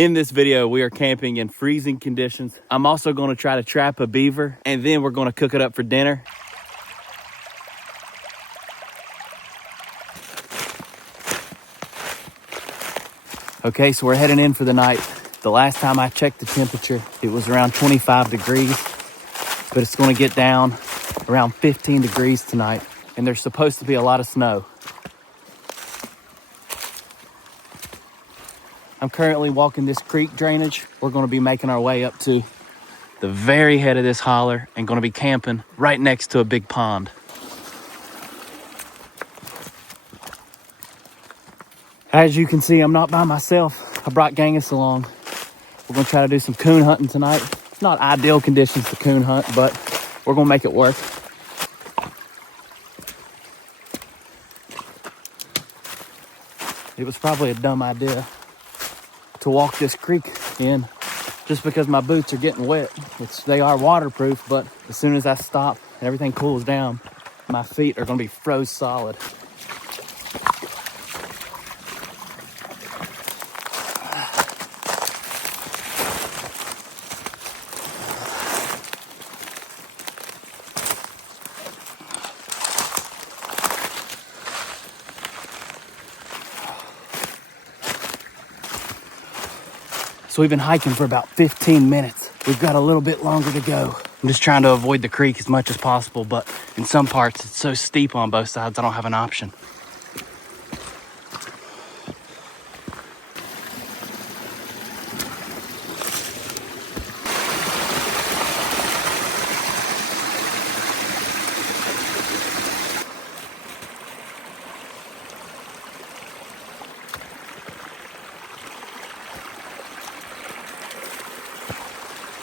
In this video, we are camping in freezing conditions. I'm also going to try to trap a beaver, and then we're going to cook it up for dinner. Okay, so we're heading in for the night. The last time I checked the temperature, it was around 25 degrees, but it's going to get down around 15 degrees tonight, and there's supposed to be a lot of snow. I'm currently walking this creek drainage. We're going to be making our way up to the very head of this holler and going to be camping right next to a big pond. As you can see, I'm not by myself. I brought Genghis along. We're going to try to do some coon hunting tonight. It's not ideal conditions to coon hunt, but we're going to make it work. It was probably a dumb idea to walk this creek in just because my boots are getting wet, which they are waterproof, but as soon as I stop and everything cools down, my feet are going to be froze solid. So we've been hiking for about 15 minutes. We've got a little bit longer to go. I'm just trying to avoid the creek as much as possible, but in some parts it's so steep on both sides, I don't have an option.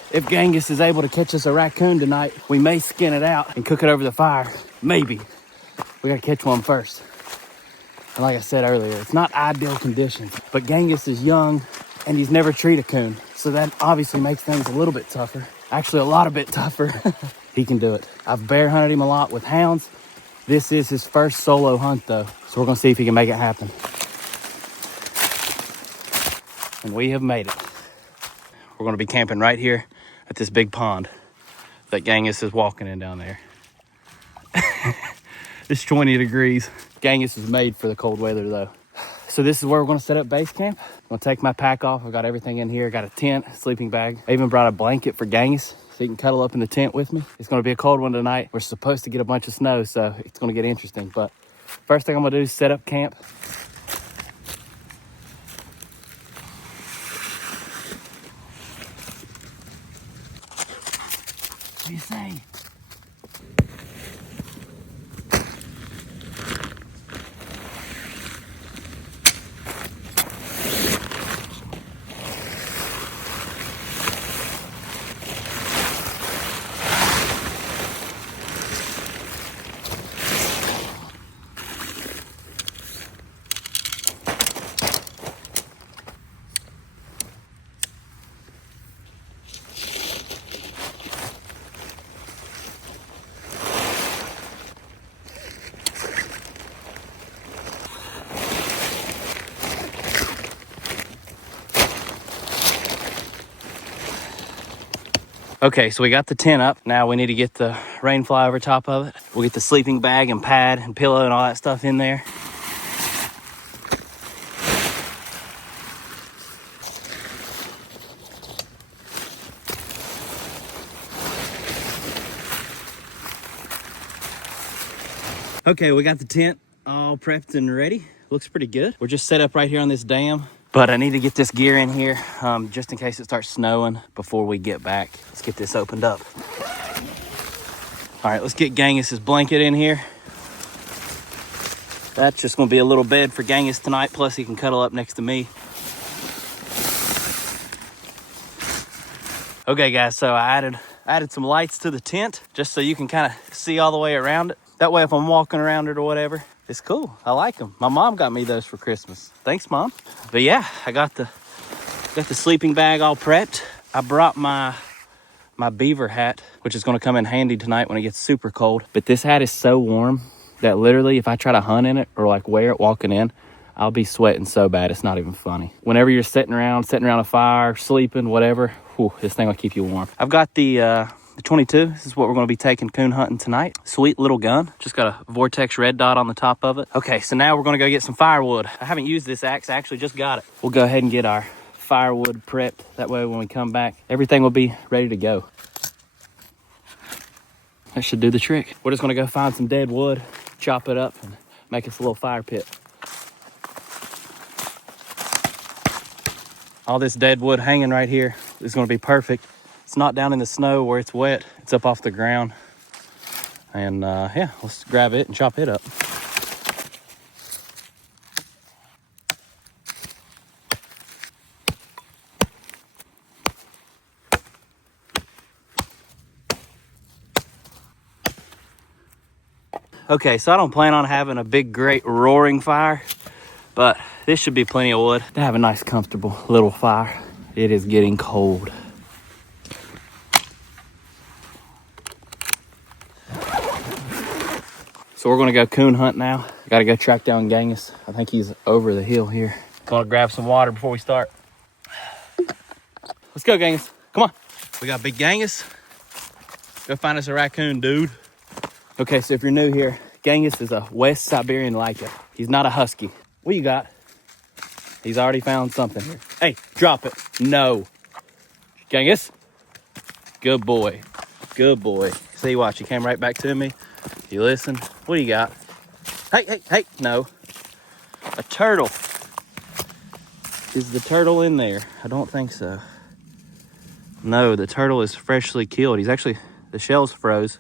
If Genghis is able to catch us a raccoon tonight, we may skin it out and cook it over the fire. Maybe. We gotta catch one first. And like I said earlier, it's not ideal conditions, but Genghis is young and he's never treated a coon. So that obviously makes things a little bit tougher. Actually, a lot of bit tougher. He can do it. I've bear hunted him a lot with hounds. This is his first solo hunt though. So we're gonna see if he can make it happen. And we have made it. We're gonna be camping right here at this big pond that Genghis is walking in down there. It's 20 degrees. Genghis is made for the cold weather though. So this is where we're gonna set up base camp. I'm gonna take my pack off. I've got everything in here. Got a tent, sleeping bag. I even brought a blanket for Genghis so he can cuddle up in the tent with me. It's gonna be a cold one tonight. We're supposed to get a bunch of snow, so it's gonna get interesting. But first thing I'm gonna do is set up camp. What do you say? Okay, so we got the tent up. Now we need to get the rain fly over top of it. We'll get the sleeping bag and pad and pillow and all that stuff in there. Okay, we got the tent all prepped and ready. Looks pretty good. We're just set up right here on this dam. But I need to get this gear in here just in case it starts snowing before we get back. Let's get this opened up. All right, let's get Genghis's blanket in here. That's just gonna be a little bed for Genghis tonight, plus he can cuddle up next to me. Okay guys, so I added some lights to the tent just so you can kind of see all the way around it. That way if I'm walking around it or whatever, it's cool. I like them. My mom got me those for Christmas. Thanks, Mom. But yeah, I got the sleeping bag all prepped. I brought my Beaver hat, which is gonna come in handy tonight when it gets super cold. But this hat is so warm that literally if I try to hunt in it or like wear it walking in, I'll be sweating so bad, it's not even funny. Whenever you're sitting around a fire, sleeping, whatever, whew, this thing will keep you warm. I've got the 22. This is what we're going to be taking coon hunting tonight. Sweet little gun. Just got a Vortex red dot on the top of it. Okay, so now we're going to go get some firewood. I haven't used this axe. I actually just got it. We'll go ahead and get our firewood prepped. That way when we come back, everything will be ready to go. That should do the trick. We're just going to go find some dead wood, chop it up, and make us a little fire pit. All this dead wood hanging right here is going to be perfect. It's not down in the snow where it's wet. It's up off the ground. And yeah, let's grab it and chop it up. Okay, so I don't plan on having a big, great roaring fire, but this should be plenty of wood to have a nice, comfortable little fire. It is getting cold. So we're gonna go coon hunt now. Gotta go track down Genghis. I think he's over the hill here. Gonna grab some water before we start. Let's go, Genghis. Come on. We got big Genghis. Go find us a raccoon, dude. Okay, so if you're new here, Genghis is a West Siberian Lyca. He's not a husky. What you got? He's already found something here. Hey, drop it. No. Genghis. Good boy. Good boy. See, watch, he came right back to me. You listen. What do you got? Hey, hey, hey. No. A turtle. Is the turtle in there? I don't think so. No, the turtle is freshly killed. He's actually, the shells froze.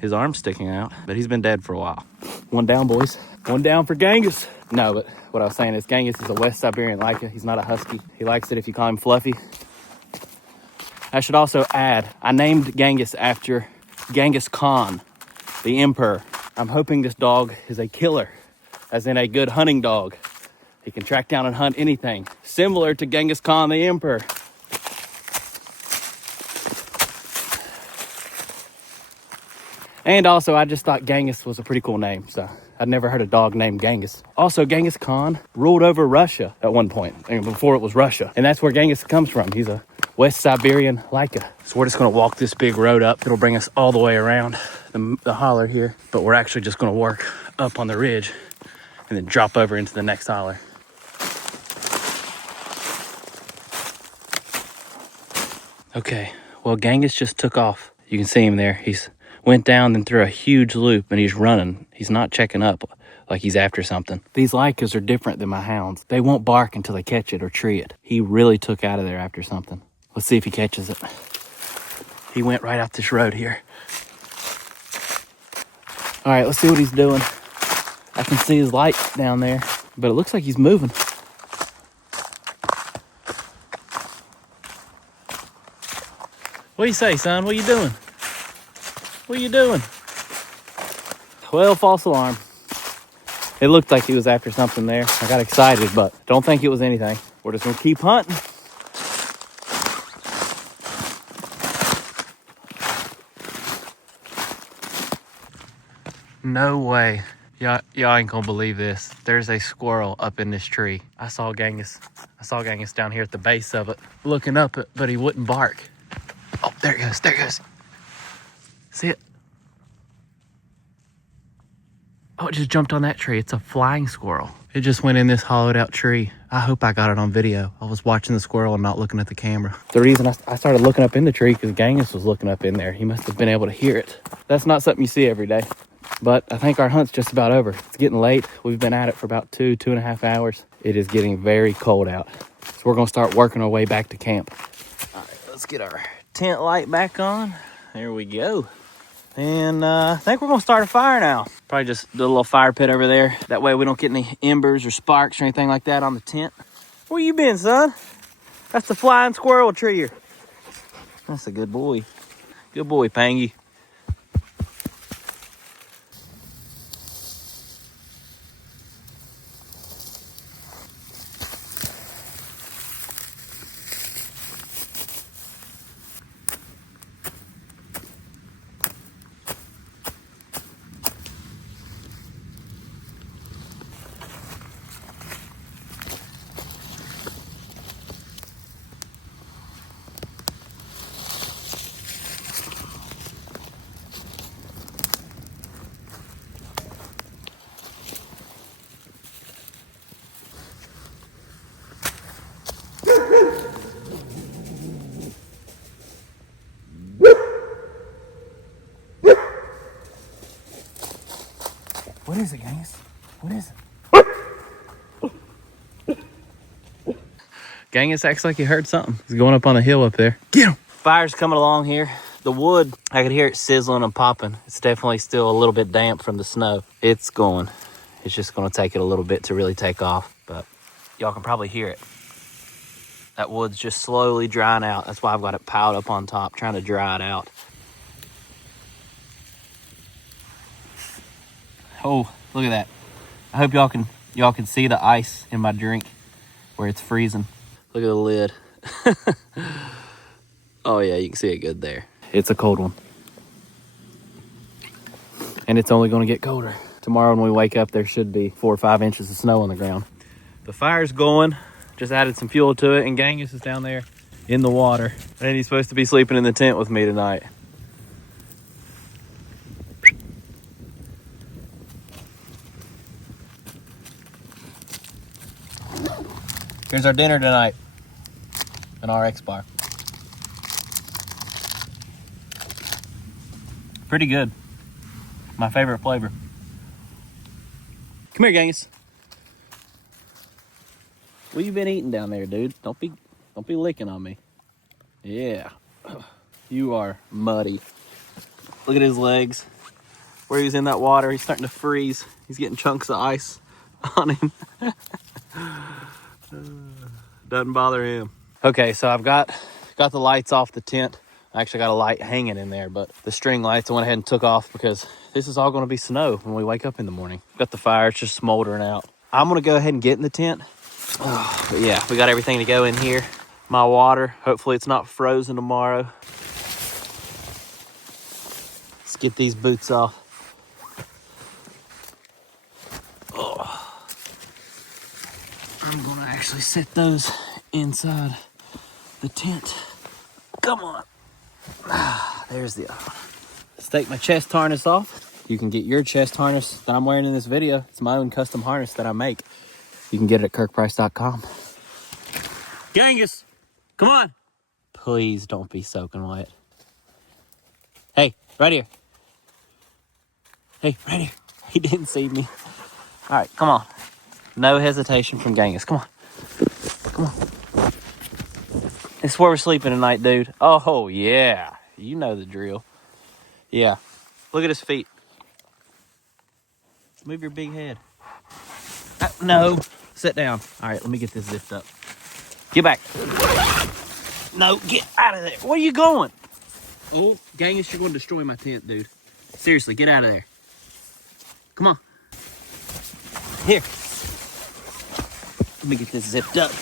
His arm's sticking out, but he's been dead for a while. One down, boys. One down for Genghis. No, but what I was saying is Genghis is a West Siberian Lyca. He's not a husky. He likes it if you call him Fluffy. I should also add, I named Genghis after Genghis Khan, the emperor. I'm hoping this dog is a killer, as in a good hunting dog. He can track down and hunt anything, similar to Genghis Khan, the emperor. And also, I just thought Genghis was a pretty cool name, so I'd never heard a dog named Genghis. Also, Genghis Khan ruled over Russia at one point, before it was Russia. And that's where Genghis comes from. He's a West Siberian Lyca. So we're just gonna walk this big road up. It'll bring us all the way around the holler here. But we're actually just gonna work up on the ridge and then drop over into the next holler. Okay, well, Genghis just took off. You can see him there. He's went down and through a huge loop and he's running. He's not checking up like he's after something. These Lycas are different than my hounds. They won't bark until they catch it or tree it. He really took out of there after something. Let's see if he catches it. He went right out this road here. All right, let's see what he's doing. I can see his light down there, but it looks like he's moving. What do you say, son? What are you doing? What are you doing? Well, false alarm. It looked like he was after something there. I got excited, but don't think it was anything. We're just gonna keep hunting. No way. Y'all ain't gonna believe this. There's a squirrel up in this tree. I saw Genghis down here at the base of it, looking up it, but he wouldn't bark. Oh, there it goes, there it goes. See it? Oh, it just jumped on that tree. It's a flying squirrel. It just went in this hollowed out tree. I hope I got it on video. I was watching the squirrel and not looking at the camera. The reason I started looking up in the tree because Genghis was looking up in there. He must have been able to hear it. That's not something you see every day. But I think our hunt's just about over. It's getting late. We've been at it for about 2.5 hours. It is getting very cold out. So we're gonna start working our way back to camp. All right, let's get our tent light back on. There we go. And I think we're gonna start a fire now. Probably just do a little fire pit over there. That way we don't get any embers or sparks or anything like that on the tent. Where you been, son? That's the flying squirrel tree. That's a good boy. Good boy, Pangy. is it, Genghis? What is it? Genghis acts like he heard something. He's going up on the hill up there. Get him! Fire's coming along here. The wood, I could hear it sizzling and popping. It's definitely still a little bit damp from the snow. It's going. It's just going to take it a little bit to really take off, but y'all can probably hear it. That wood's just slowly drying out. That's why I've got it piled up on top, trying to dry it out. Oh, look at that. I hope y'all can see the ice in my drink where it's freezing. Look at the lid. Oh yeah, you can see it good there. It's a cold one. And it's only gonna get colder. Tomorrow when we wake up, there should be 4 or 5 inches of snow on the ground. The fire's going. Just added some fuel to it, and Genghis is down there in the water. And he's supposed to be sleeping in the tent with me tonight. Here's our dinner tonight. An RX bar. Pretty good. My favorite flavor. Come here, Genghis. What you been eating down there, dude? Don't be licking on me. Yeah. You are muddy. Look at his legs. Where he's in that water, he's starting to freeze. He's getting chunks of ice on him. Doesn't bother him. Okay, so I've got the lights off the tent. I actually got a light hanging in there, but the string lights I went ahead and took off because this is all going to be snow when we wake up in the morning. Got the fire, it's just smoldering out. I'm going to go ahead and get in the tent. Oh, but yeah, we got everything to go in here. My water, hopefully it's not frozen tomorrow. Let's get these boots off. Oh. I'm going to actually set those inside the tent. Come on. There's the other one. Let's take my chest harness off. You can get your chest harness that I'm wearing in this video. It's my own custom harness that I make. You can get it at kirkprice.com. Genghis, come on. Please don't be soaking wet. Hey, right here. Hey, right here. He didn't see me. All right, come on. No hesitation from Genghis. Come on. Come on. This is where we're sleeping tonight, dude. Oh, yeah. You know the drill. Yeah. Look at his feet. Move your big head. No. Sit down. All right, let me get this zipped up. Get back. No, get out of there. Where are you going? Oh, Genghis, you're going to destroy my tent, dude. Seriously, get out of there. Come on. Here. Let me get this zipped up.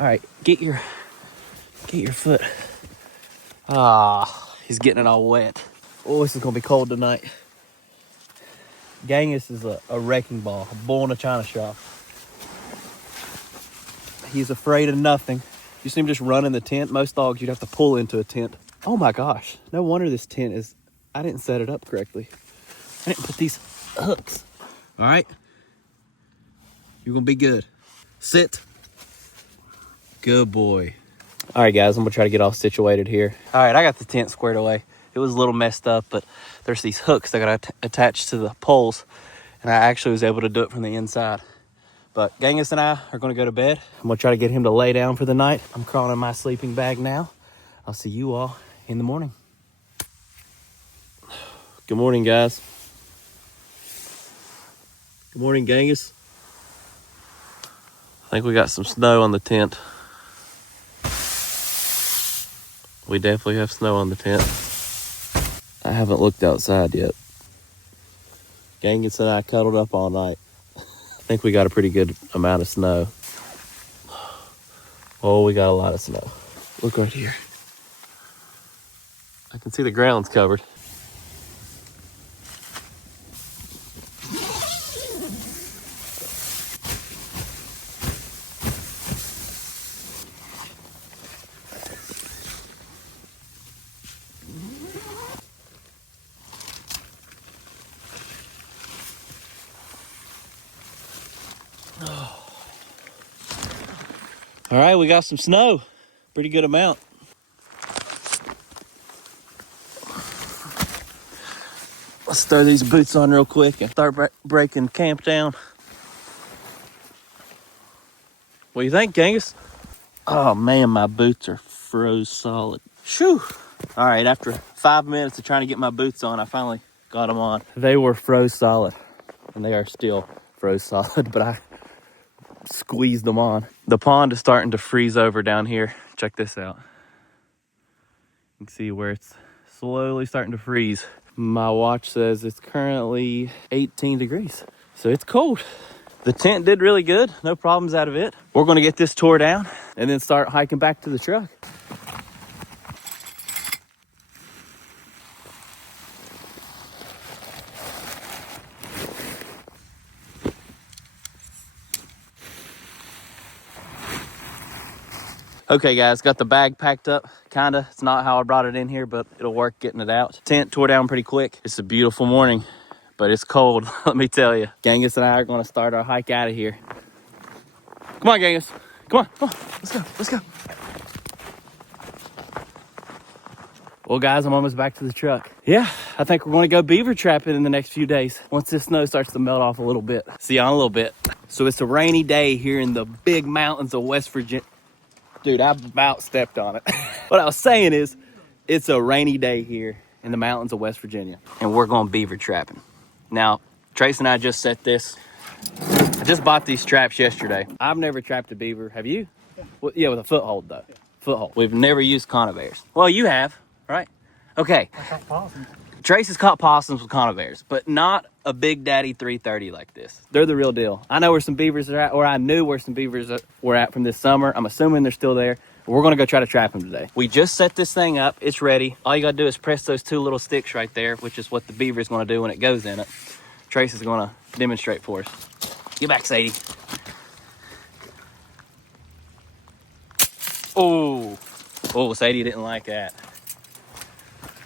All right, get your foot. Ah, he's getting it all wet. Oh, this is gonna be cold tonight. Genghis is a wrecking ball, a bull in a china shop. He's afraid of nothing. You see him just run in the tent. Most dogs you'd have to pull into a tent. Oh my gosh, no wonder this tent is, I didn't set it up correctly. I didn't put these hooks. All right, you're gonna be good. Sit. Good boy. All right, guys, I'm gonna try to get all situated here. All right, I got the tent squared away. It was a little messed up, but there's these hooks that got attached to the poles, and I actually was able to do it from the inside. But Genghis and I are gonna go to bed. I'm gonna try to get him to lay down for the night. I'm crawling in my sleeping bag now. I'll see you all in the morning. Good morning, guys. Good morning, Genghis. I think we got some snow on the tent. We definitely have snow on the tent. I haven't looked outside yet. Genghis and I cuddled up all night. I think we got a pretty good amount of snow. Oh, we got a lot of snow. Look right here. I can see the ground's covered. All right, we got some snow. Pretty good amount. Let's throw these boots on real quick and start breaking camp down. What do you think, Genghis? Oh man, my boots are froze solid. Shoo! All right, after 5 minutes of trying to get my boots on, I finally got them on. They were froze solid, and they are still froze solid, but I squeezed them on. The pond is starting to freeze over down here. Check this out. You can see where it's slowly starting to freeze. My watch says it's currently 18 degrees, so it's cold. The tent did really good. No problems out of it. We're gonna get this tore down and then start hiking back to the truck. Okay guys, got the bag packed up, kinda. It's not how I brought it in here, but it'll work getting it out. Tent tore down pretty quick. It's a beautiful morning, but it's cold, let me tell you. Genghis and I are gonna start our hike out of here. Come on, Genghis. Come on, let's go, let's go. Well guys, I'm almost back to the truck. Yeah, I think we're gonna go beaver trapping in the next few days once this snow starts to melt off a little bit. See you in a little bit. So it's a rainy day here in the big mountains of West Virginia. Dude, I about stepped on it. What I was saying is, it's a rainy day here in the mountains of West Virginia, and we're going beaver trapping. Now, Trace and I just set this. I just bought these traps yesterday. I've never trapped a beaver. Have you? Yeah, well, yeah, with a foothold though. Yeah. Foothold. We've never used conibears. Well, you have, right? Okay. I caught possums. Trace has caught possums with conibears, but not a Big Daddy 330 like this. They're the real deal. I know where some beavers are at, or I knew where some beavers were at from this summer. I'm assuming they're still there. We're gonna go try to trap them today. We just set this thing up. It's ready. All you gotta do is press those two little sticks right there, which is what the beaver is gonna do when it goes in it. Trace is gonna demonstrate for us. Get back, Sadie. Oh, Sadie didn't like that.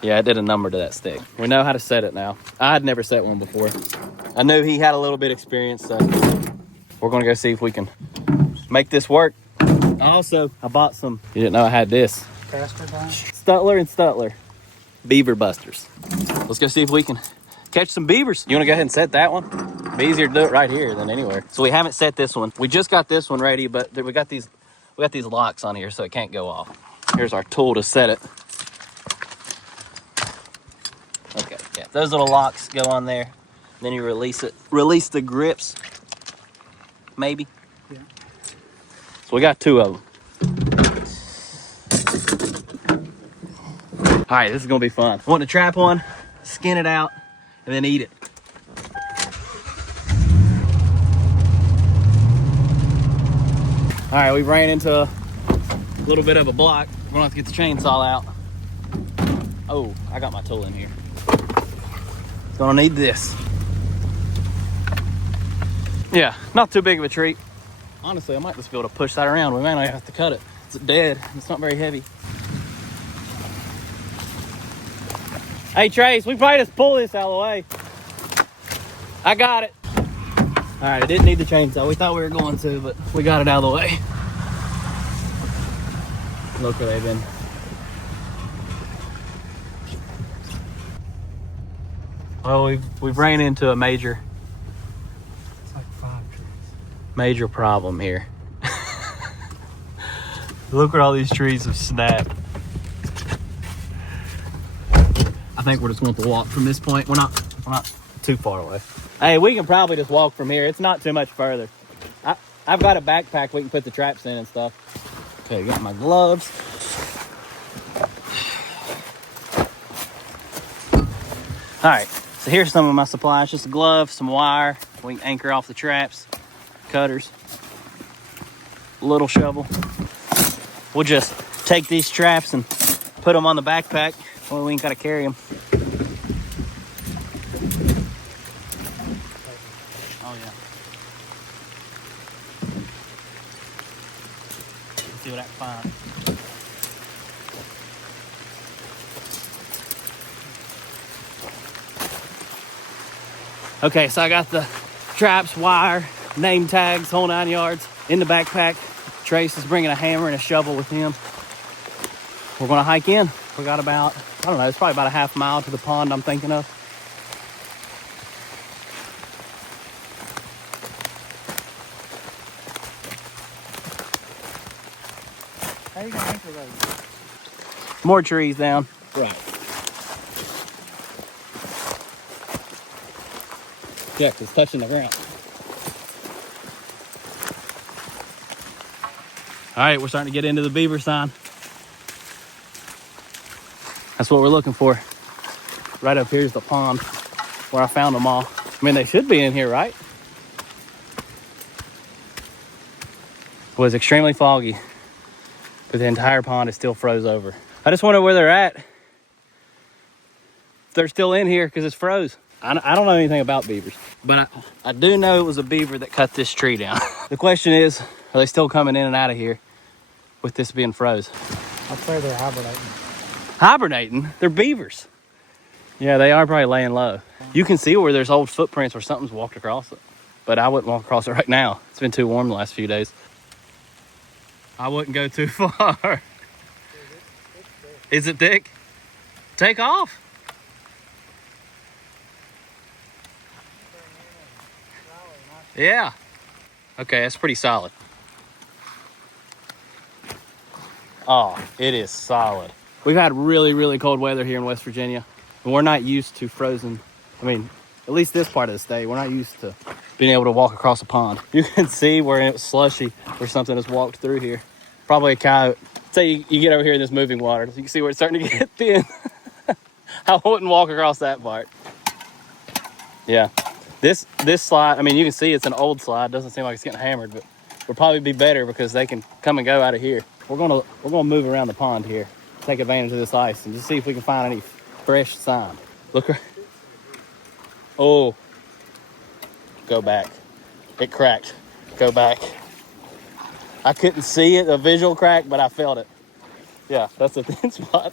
Yeah, it did a number to that stick. We know how to set it now. I had never set one before. I knew he had a little bit of experience, so we're gonna go see if we can make this work. Also, I bought some, you didn't know I had this. Castor vine? Stutler and Stutler. Beaver busters. Let's go see if we can catch some beavers. You wanna go ahead and set that one? It'd be easier to do it right here than anywhere. So we haven't set this one. We just got this one ready, but we got these locks on here so it can't go off. Here's our tool to set it. Okay, yeah, those little locks go on there. Then you release it. Release the grips, maybe. Yeah. So we got two of them. All right, this is gonna be fun. Want to trap one, skin it out, and then eat it. All right, we ran into a little bit of a block. We're gonna have to get the chainsaw out. Oh, I got my tool in here. Gonna need this. Yeah, not too big of a treat. Honestly, I might just be able to push that around. We might not have to cut it. It's dead. It's not very heavy. Hey, Trace, we probably just pull this out of the way. I got it. All right, I didn't need the chainsaw. We thought we were going to, but we got it out of the way. Look where they've been. Well, we've ran into a major problem here. Look where all these trees have snapped. I think we're just going to walk from this point. We're not too far away. Hey, we can probably just walk from here. It's not too much further. I've got a backpack we can put the traps in and stuff. Okay, got my gloves. All right. So here's some of my supplies, just a glove, some wire. We can anchor off the traps, cutters, a little shovel. We'll just take these traps and put them on the backpack. Well, we ain't gotta carry them. Oh yeah. Let's see what I can find. Okay, so I got the traps, wire, name tags, whole 9 yards in the backpack. Trace is bringing a hammer and a shovel with him. We're gonna hike in. We got about, I don't know, it's probably about a half mile to the pond I'm thinking of. How you gonna anchor those? More trees down. Right. Yeah, 'cause it's touching the ground. All right, we're starting to get into the beaver sign. That's what we're looking for. Right up here is the pond where I found them all. I mean, they should be in here, right? It was extremely foggy, but the entire pond is still froze over. I just wonder where they're at. If they're still in here because it's froze. I don't know anything about beavers, but I do know it was a beaver that cut this tree down. The question is, are they still coming in and out of here with this being froze? I'd say they're hibernating. Hibernating? They're beavers. Yeah, they are probably laying low. You can see where there's old footprints where something's walked across it, but I wouldn't walk across it right now. It's been too warm the last few days. I wouldn't go too far. Is it thick? Take off. Yeah. Okay, that's pretty solid. Oh, it is solid. We've had really, really cold weather here in West Virginia, and we're not used to frozen. I mean, at least this part of the state, we're not used to being able to walk across a pond. You can see where it was slushy, where something has walked through here. Probably a coyote. Say you get over here in this moving water, you can see where it's starting to get thin. I wouldn't walk across that part. Yeah. This slide, I mean, you can see it's an old slide. Doesn't seem like it's getting hammered, but will probably be better because they can come and go out of here. We're gonna move around the pond here, take advantage of this ice, and just see if we can find any fresh sign. Look. Oh, go back. It cracked. Go back. I couldn't see it, a visual crack, but I felt it. Yeah, that's a thin spot.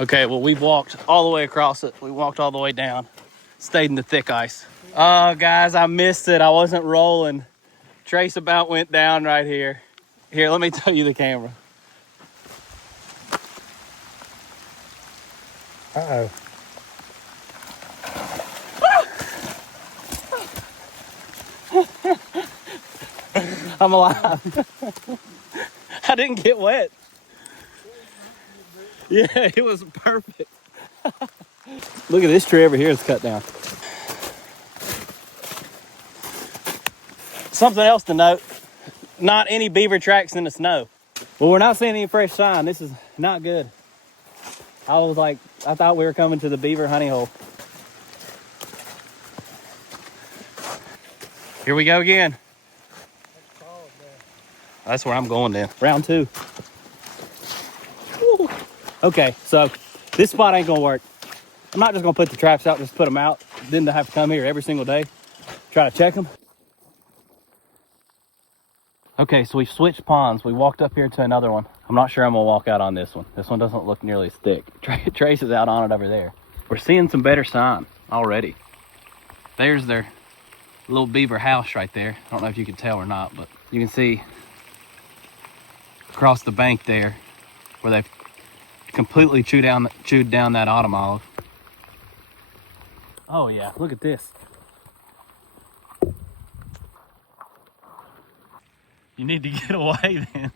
Okay, well, we've walked all the way across it. We walked all the way down, stayed in the thick ice. Oh, guys, I missed it. I wasn't rolling. Trace about went down right here. Here, let me tell you the camera. Uh-oh. I'm alive. I didn't get wet. Yeah, it was perfect. Look at this tree over here is cut down. Something else to note, not any beaver tracks in the snow. Well, we're not seeing any fresh sign. This is not good. I thought we were coming to the beaver honey hole. Here we go again. That's where I'm going then. Round 2. Woo. Okay, so this spot ain't gonna work. I'm not just gonna put the traps out, just put them out. Then to have to come here every single day, try to check them. Okay, so we switched ponds. We walked up here to another one. I'm not sure I'm gonna walk out on this one. This one doesn't look nearly as thick. Trace is out on it over there. We're seeing some better sign already. There's their little beaver house right there. I don't know if you can tell or not, but you can see across the bank there where they've completely chewed down that autumn olive. Oh yeah, look at this. You need to get away then.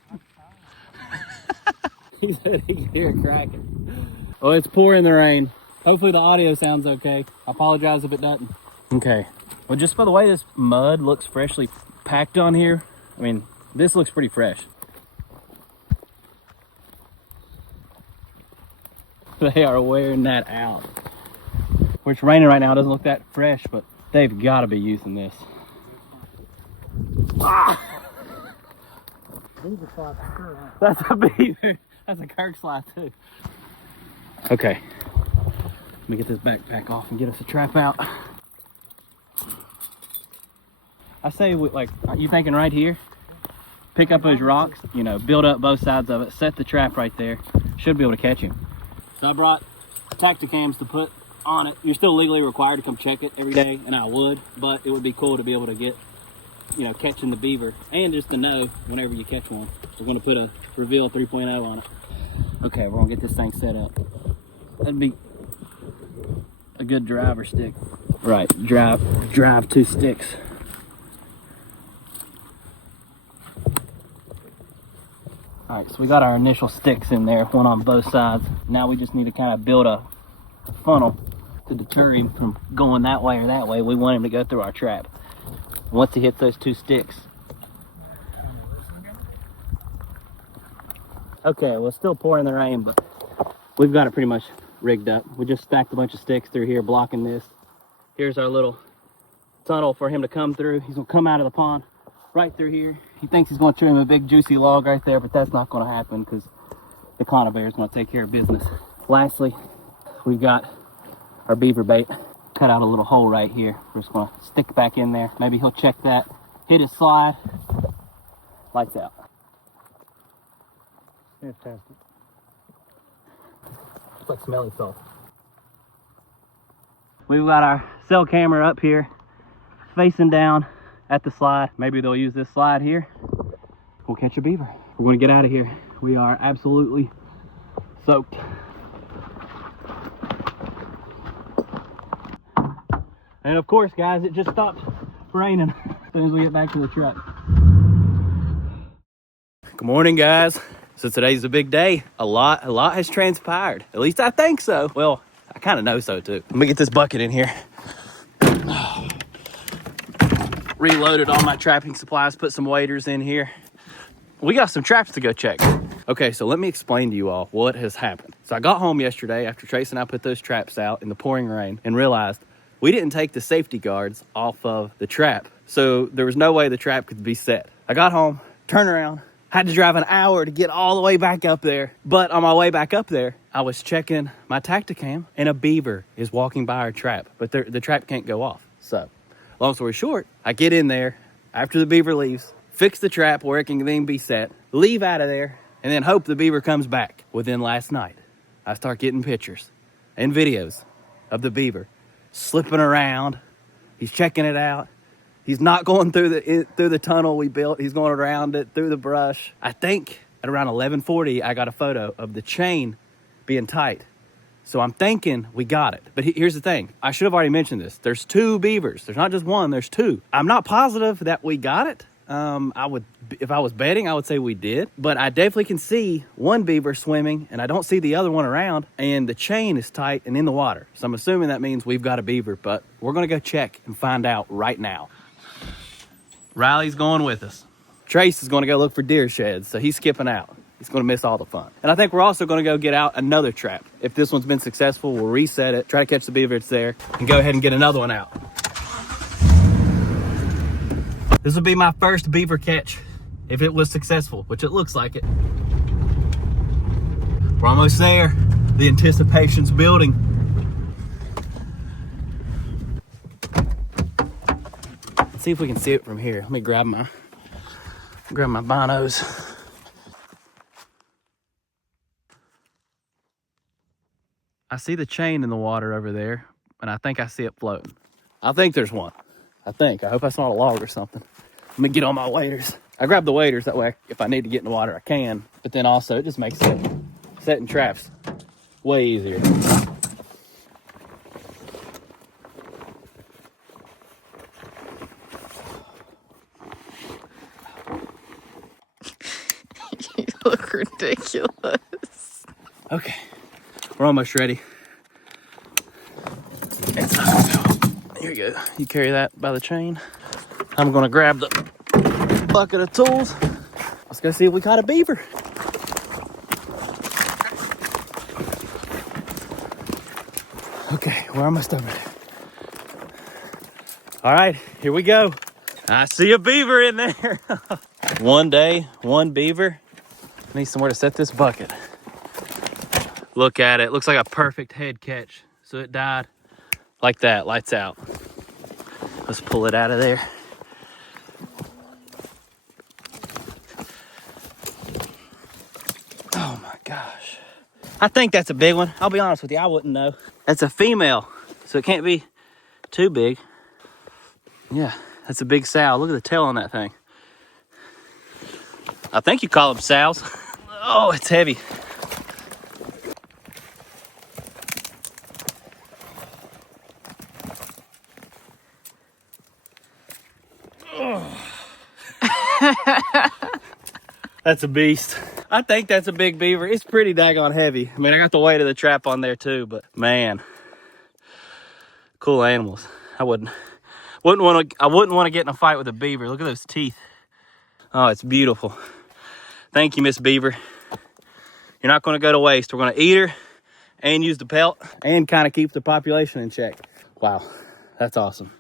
He said he could hear it cracking. Well, it's pouring the rain. Hopefully the audio sounds okay. I apologize if it doesn't. Okay. Well, just by the way this mud looks freshly packed on here, I mean, this looks pretty fresh. They are wearing that out. Where it's raining right now, it doesn't look that fresh, but they've got to be using this. Ah! Beaver slide, sure, huh? That's a beaver. That's a Kirk slide too. Okay. Let me get this backpack off and get us a trap out. I say, like, you thinking right here? Pick up those rocks, you know, build up both sides of it, set the trap right there. Should be able to catch him. So I brought Tacticams to put on it. You're still legally required to come check it every day, and I would, but it would be cool to be able to get, you know, catching the beaver, and just to know whenever you catch one. We're gonna put a Reveal 3.0 on it. Okay, we're gonna get this thing set up. That'd be a good driver stick. Right, drive 2 sticks. All right, so we got our initial sticks in there, one on both sides. Now we just need to kind of build a funnel to deter him from going that way or that way. We want him to go through our trap. Once he hits those 2 sticks. Okay, well, it's still pouring the rain, but we've got it pretty much rigged up. We just stacked a bunch of sticks through here blocking this. Here's our little tunnel for him to come through. He's gonna come out of the pond right through here. He thinks he's gonna trim a big juicy log right there, but that's not gonna happen because the conibear is gonna take care of business. Lastly, we've got our beaver bait. Cut out a little hole right here. We're just gonna stick back in there. Maybe he'll check that, hit his slide, lights out. Fantastic. It's like smelly salt. We've got our cell camera up here, facing down at the slide. Maybe they'll use this slide here. We'll catch a beaver. We're gonna get out of here. We are absolutely soaked. And of course, guys, it just stopped raining as soon as we get back to the truck. Good morning, guys. So today's a big day. A lot has transpired. At least I think so. Well, I kind of know so too. Let me get this bucket in here. Reloaded all my trapping supplies, put some waders in here. We got some traps to go check. Okay, so let me explain to you all what has happened. So I got home yesterday after Trace and I put those traps out in the pouring rain and realized we didn't take the safety guards off of the trap. So there was no way the trap could be set. I got home, turned around, had to drive an hour to get all the way back up there. But on my way back up there, I was checking my Tacticam and a beaver is walking by our trap, but the trap can't go off. So long story short, I get in there after the beaver leaves, fix the trap where it can then be set, leave out of there, and then hope the beaver comes back. Within last night, I start getting pictures and videos of the beaver slipping around. He's checking it out. He's not going through the tunnel we built. He's going around it through the brush. I think at around 11:40, I got a photo of the chain being tight. So I'm thinking we got it. But here's the thing. I should have already mentioned this. There's 2 beavers. There's not just one, there's 2. I'm not positive that we got it. If I was betting, I would say we did, but I definitely can see one beaver swimming and I don't see the other one around, and the chain is tight and in the water. So I'm assuming that means we've got a beaver, but we're gonna go check and find out right now. Riley's going with us. Trace is gonna go look for deer sheds, so he's skipping out. He's gonna miss all the fun. And I think we're also gonna go get out another trap. If this one's been successful, we'll reset it, try to catch the beaver that's there, and go ahead and get another one out. This will be my first beaver catch if it was successful, which it looks like it. We're almost there. The anticipation's building. Let's see if we can see it from here. Let me grab my binos. I see the chain in the water over there, and I think I see it floating. I think there's one. I hope that's not a log or something. Let me get on my waders. I grab the waders, that way if I need to get in the water, I can. But then also, it just makes setting traps way easier. You look ridiculous. Okay, we're almost ready. Here you go. You carry that by the chain. I'm gonna grab the bucket of tools. Let's go see if we caught a beaver. Okay, we're almost over there. All right, here we go. I see a beaver in there. One day, one beaver. I need somewhere to set this bucket. Look at it. Looks like a perfect head catch. So it died like that, lights out. Let's pull it out of there. Oh my gosh. I think that's a big one. I'll be honest with you, I wouldn't know. That's a female, so it can't be too big. Yeah, that's a big sow. Look at the tail on that thing. I think you call them sows. Oh, it's heavy. That's a beast. I think that's a big beaver. It's pretty daggone heavy. I mean, I got the weight of the trap on there too, but man, cool animals. I wouldn't want to get in a fight with a beaver. Look at those teeth. Oh, it's beautiful. Thank you, Miss Beaver. You're not going to go to waste. We're going to eat her and use the pelt and kind of keep the population in check. Wow, that's awesome.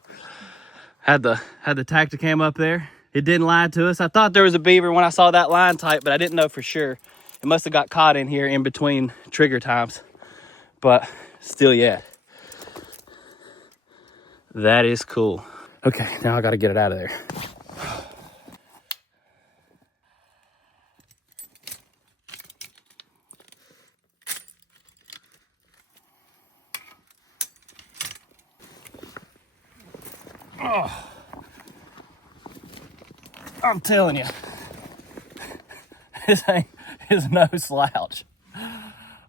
Had the Tacticam up there. It didn't lie to us. I thought there was a beaver when I saw that line type, but I didn't know for sure. It must have got caught in here in between trigger times. But still, yeah. That is cool. Okay, now I got to get it out of there. Oh, I'm telling you, this thing is no slouch.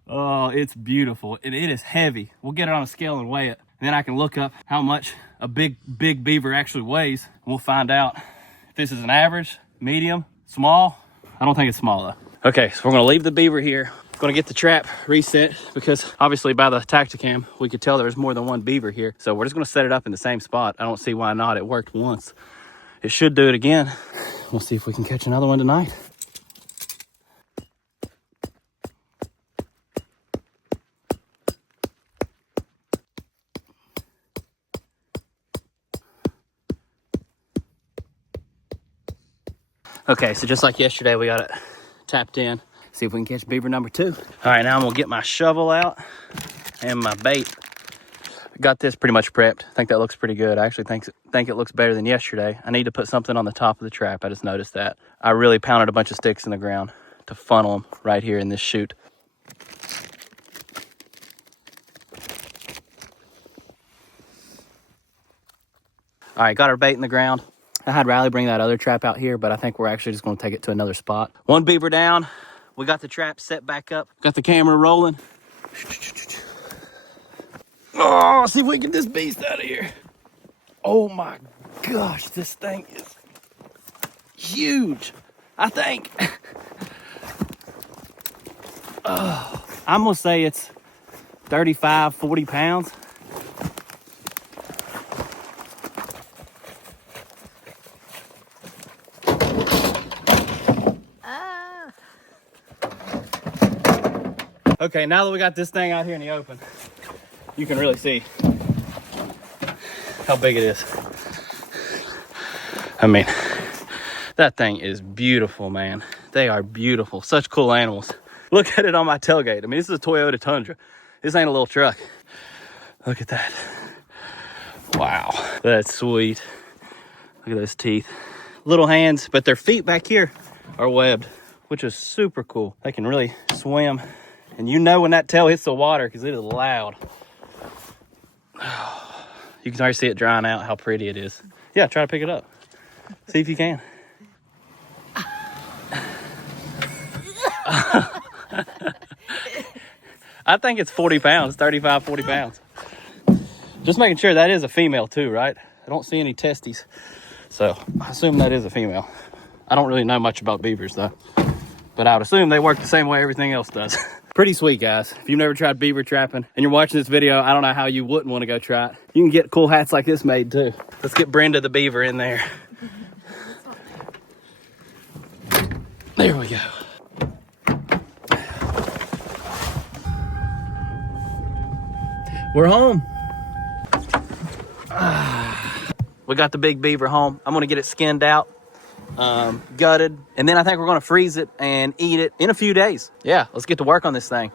Oh, it's beautiful. It is heavy. We'll get it on a scale and weigh it. And then I can look up how much a big beaver actually weighs. We'll find out if this is an average, medium, small. I don't think it's small though. Okay, so we're gonna leave the beaver here. Gonna get the trap reset because obviously by the Tacticam, we could tell there's more than one beaver here. So we're just gonna set it up in the same spot. I don't see why not. It worked once. It should do it again. We'll see if we can catch another one tonight. Okay, so just like yesterday, we got it tapped in. See if we can catch beaver number 2. All right, now I'm gonna get my shovel out and my bait. Got this pretty much prepped. I think that looks pretty good. I actually think it looks better than yesterday. I need to put something on the top of the trap. I just noticed that. I really pounded a bunch of sticks in the ground to funnel them right here in this chute. All right, got our bait in the ground. I had Riley bring that other trap out here, but I think we're actually just gonna take it to another spot. One beaver down. We got the trap set back up. Got the camera rolling. Oh, see if we can get this beast out of here. Oh my gosh, this thing is huge, I think. Oh, I'm gonna say it's 35, 40 pounds. Okay, now that we got this thing out here in the open, you can really see how big it is. I mean, that thing is beautiful, man. They are beautiful. Such cool animals. Look at it on my tailgate. I mean, this is a Toyota Tundra. This ain't a little truck. Look at that. Wow, that's sweet. Look at those teeth. Little hands, but their feet back here are webbed, which is super cool. They can really swim. And you know when that tail hits the water because it is loud. You can already see it drying out, how pretty it is. Yeah, try to pick it up. See if you can. I think it's 40 pounds, 35, 40 pounds. Just making sure that is a female too, right? I don't see any testes. So I assume that is a female. I don't really know much about beavers though. But I would assume they work the same way everything else does. Pretty sweet, guys. If you've never tried beaver trapping and you're watching this video, I don't know how you wouldn't want to go try it. You can get cool hats like this made too. Let's get Brenda the beaver in there. There we go. We're home. We got the big beaver home. I'm gonna get it skinned out, gutted, and then I think we're gonna freeze it and eat it in a few days. Yeah, let's get to work on this thing.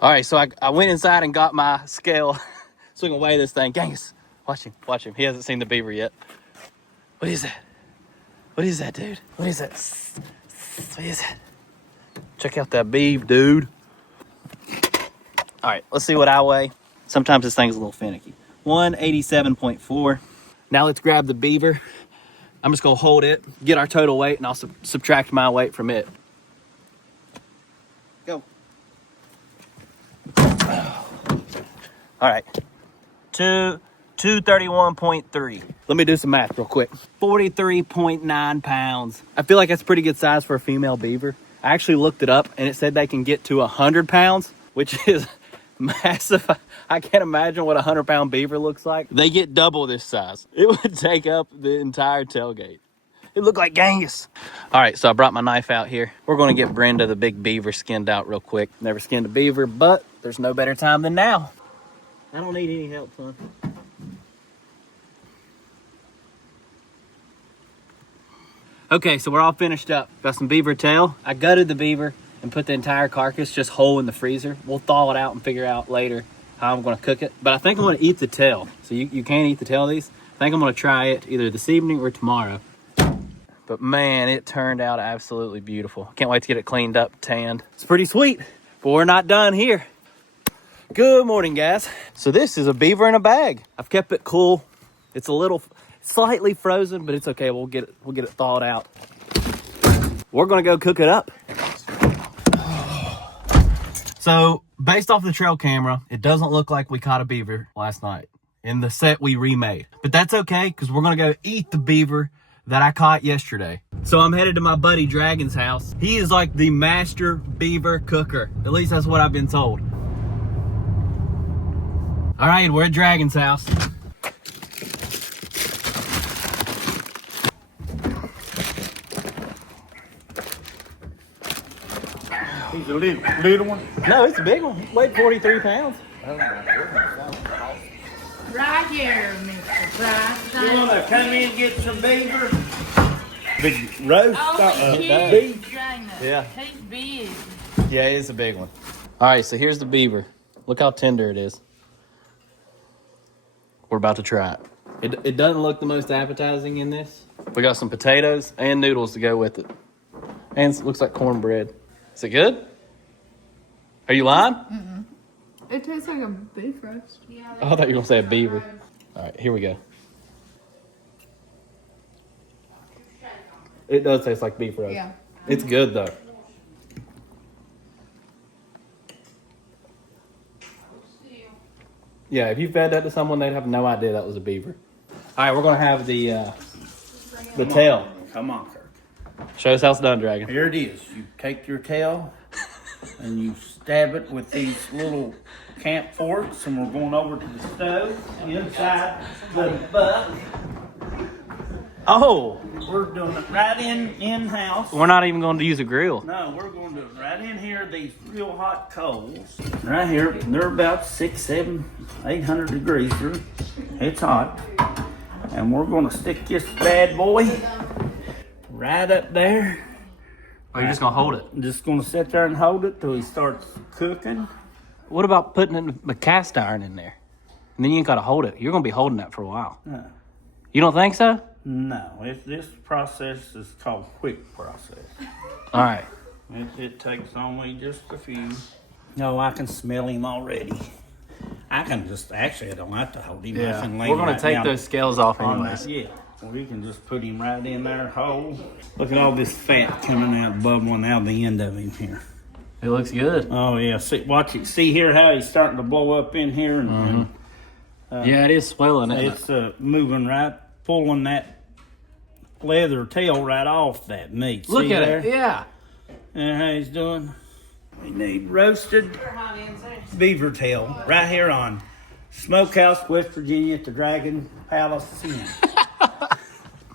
All right, so I went inside and got my scale so we can weigh this thing. Genghis, watch him. He hasn't seen the beaver yet. What is that? What is that, dude? What is that? What is that? Check out that beef, dude. All right, let's see what I weigh. Sometimes this thing's a little finicky. 187.4. Now let's grab the beaver. I'm just gonna hold it, get our total weight, and I'll subtract my weight from it. Go. All right, 231.3. Let me do some math real quick. 43.9 pounds. I feel like that's pretty good size for a female beaver. I actually looked it up and it said they can get to 100 pounds, which is massive. I can't imagine what a 100-pound beaver looks like. They get double this size. It would take up the entire tailgate. It looked like Genghis. All right, so I brought my knife out here. We're going to get Brenda the big beaver skinned out real quick. Never skinned a beaver, but there's no better time than now. I don't need any help, son. Okay, so we're all finished up. Got some beaver tail. I gutted the beaver and put the entire carcass just whole in the freezer. We'll thaw it out and figure out later how I'm going to cook it. But I think I'm going to eat the tail. So you can't eat the tail of these. I think I'm going to try it either this evening or tomorrow. But man, it turned out absolutely beautiful. Can't wait to get it cleaned up, tanned. It's pretty sweet, but we're not done here. Good morning, guys. So this is a beaver in a bag. I've kept it cool. It's a little slightly frozen, but it's okay. We'll get it thawed out. We're gonna go cook it up. So based off the trail camera, it doesn't look like we caught a beaver last night in the set we remade. But that's okay, because we're gonna go eat the beaver that I caught yesterday. So I'm headed to my buddy Dragon's house. He is like the master beaver cooker. At least that's what I've been told. All right, we're at Dragon's house. He's a little one. No, it's a big one. It weighed 43 pounds. Right here, Mr. Price. You want to come in and get some beaver? Big roast? Oh, beef? Yeah. He's big. Yeah, it is a big one. All right, so here's the beaver. Look how tender it is. We're about to try it. It doesn't look the most appetizing in this. We got some potatoes and noodles to go with it. And it looks like cornbread. Is it good? Are you lying? Mm-mm. It tastes like a beef roast. Yeah, Oh, I thought you were going to say a beaver. All right, here we go. It does taste like beef roast. Yeah. It's good, though. Yeah, if you fed that to someone, they'd have no idea that was a beaver. All right, we're going to have the tail. Come on, Kirk. Show us how it's done, Dragon. Here it is. You take your tail and you stab it with these little camp forks, and we're going over to the stove inside the butt. Oh, We're doing it right in-house. we're not even going to use a grill. No, we're going to do it right in here, these real hot coals. Right here, they're about 600, 700, 800 degrees through. It's hot. And we're going to stick this bad boy right up there. Or you're just going to hold it? I'm just going to sit there and hold it till he starts cooking. What about putting it in a cast iron in there? And then you ain't got to hold it. You're going to be holding that for a while. No. You don't think so? No, this process is called quick process. All right. It takes only just a few. No, I can smell him already. I can just, actually I don't have to hold him. I can lay We're him going right to take down those scales off on anyways. that. Yeah, we can just put him right in there whole. Look at all this fat coming out, bubbling out the end of him here. It looks good. Oh yeah, see, watch it. See here how he's starting to blow up in here, and Yeah, it is swelling. Isn't it? it's moving right, pulling that leather tail right off that meat. Look See at there? it. Yeah. And how he's doing. We need roasted beaver tail right here on Smokehouse, West Virginia at the Dragon Palace Inn. All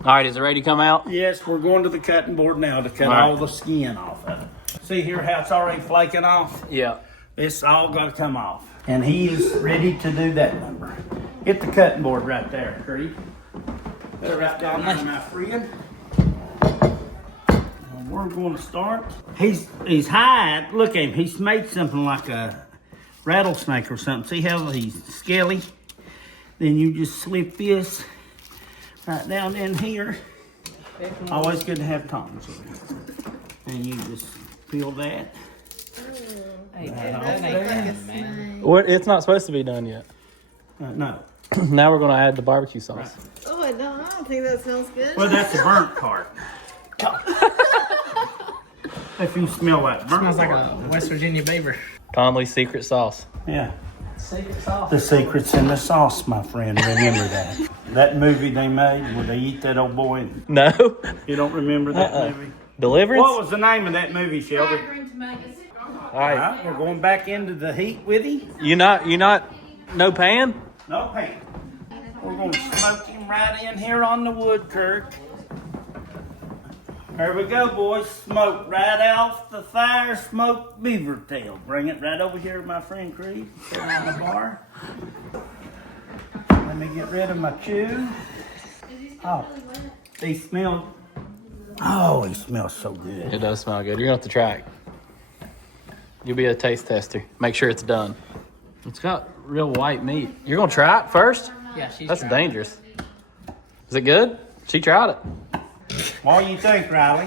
right, is it ready to come out? Yes, we're going to the cutting board now to cut All right. all the skin off of it. See here how it's already flaking off? Yeah. It's all got to come off. And he is ready to do that number. Hit the cutting board right there, Creed. Put it right down there, my friend. And we're going to start. He's high. Look at him. He's made something like a rattlesnake or something. See how he's scaly? Then you just slip this right down in here. Always good to have tongs. And you just peel that. Right off there. What? It's not supposed to be done yet. No. Now we're going to add the barbecue sauce. Oh, I don't think that smells good. Well, that's the burnt part. If you smell that burnt Smells like part. a West Virginia beaver. Conley's secret sauce. Yeah. The secret's in the sauce, my friend. Remember that. That movie they made where they eat that old boy. No. You don't remember that movie? Deliverance? What was the name of that movie, Shelby? Green tomatoes. All right. Alright, we're going back into the heat with him. You not no pan? No pan. We're going to smoke him right in here on the wood, Kirk. There we go, boys. Smoke right off the fire, smoked beaver tail. Bring it right over here to my friend Creed. Sit on the bar. Let me get rid of my chew. Oh, they smell. Oh, he smells so good. It does smell good. You're gonna have to try it. You'll be a taste tester. Make sure it's done. It's got real white meat. You're gonna try it first? Yeah, she's That's tried dangerous. Is it good? She tried it. What do you think, Riley?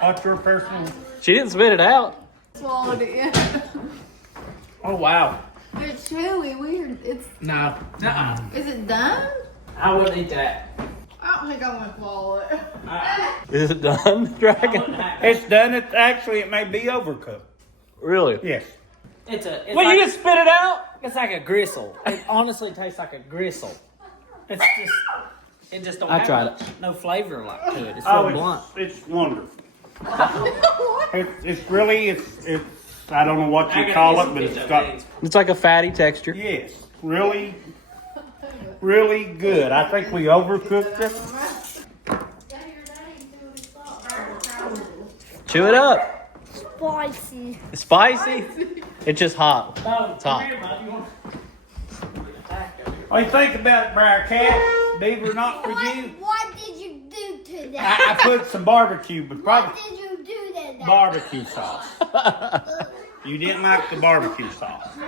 What's your personal? She didn't spit it out. Swallowed it. Oh wow. It's chewy, weird. It's. No. Nuh-uh. Is it done? I wouldn't eat that. I don't think I want to swallow it. Is it done, Dragon? It's done. It may be overcooked. Really? Yes. It's Well, like, you just spit it out? it's like a gristle. It honestly tastes like a gristle. It's just, it just don't I have tried much, no flavor like to it. It's real blunt. It's wonderful. It's really, I don't know what you call it, but it's got, It's like a fatty texture. yes, really, really good. I think we overcooked it. Chew it up. Spicy. It's spicy. It's just hot. It's hot. What do you think about it, Briar Cat? Beaver, not for you. What did you do to that? I put some barbecue, but What probably did you do to that? barbecue sauce. You didn't like the barbecue sauce. No,